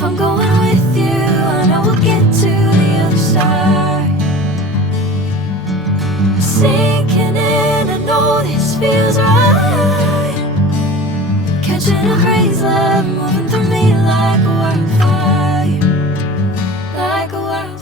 If I'm going with you, I know we'll get to the other side. Sinking in, I know this feels right. Catching a breeze, love moving through me like a wildfire, like a wildfire.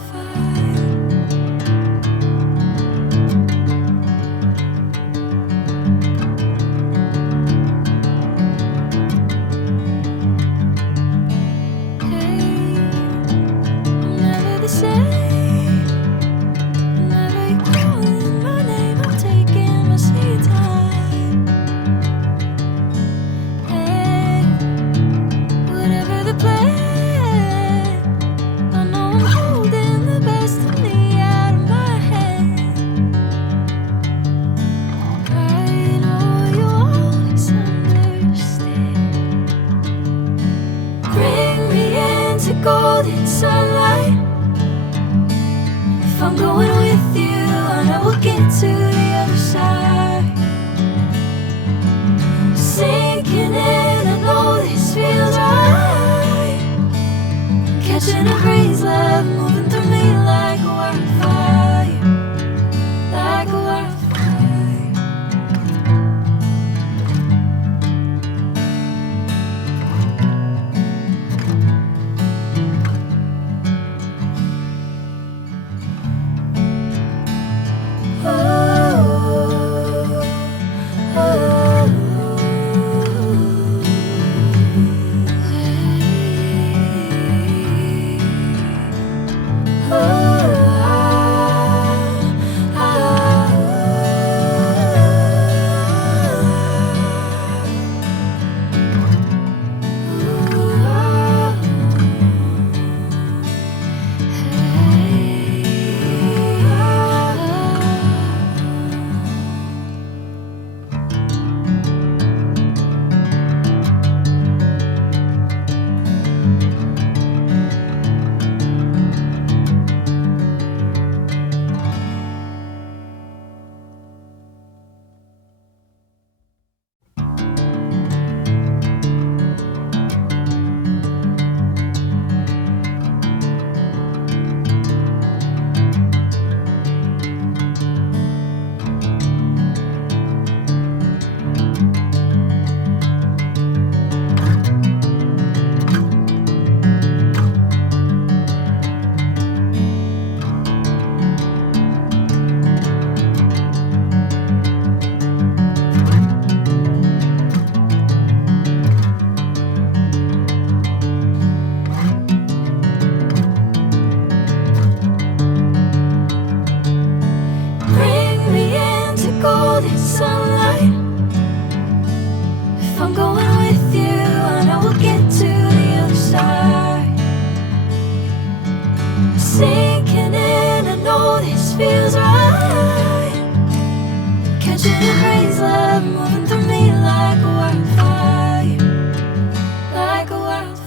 Golden sunlight. If I'm going with you, I know we'll get to the other side. Sinking in, I know this feels right. Catching a breeze, love moving through me like a wildfire, like a wildfire. Sunlight. If I'm going with you, I know we'll get to the other side. Sinking in, I know this feels right. Catching a breeze, love moving through me like a wildfire, like a wildfire.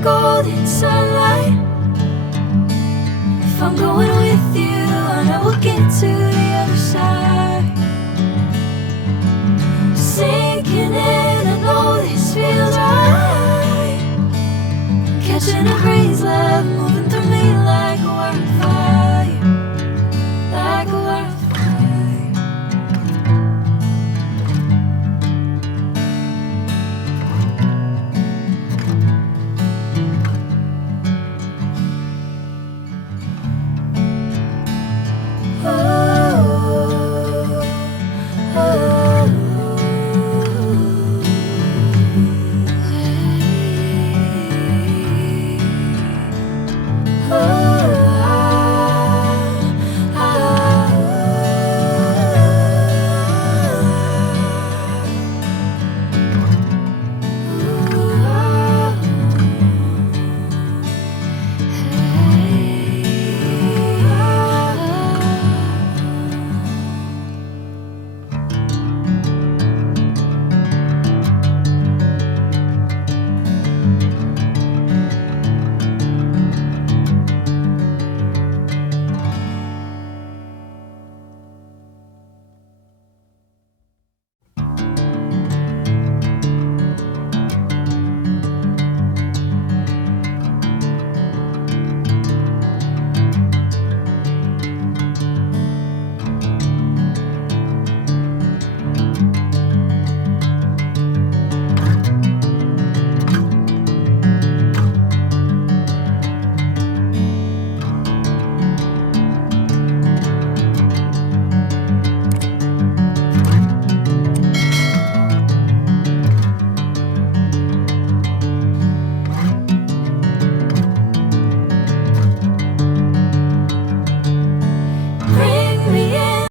Golden sunlight. If I'm going with you, I know we'll get to the other side. Sinking in, I know this feels right. Catching a breeze, love.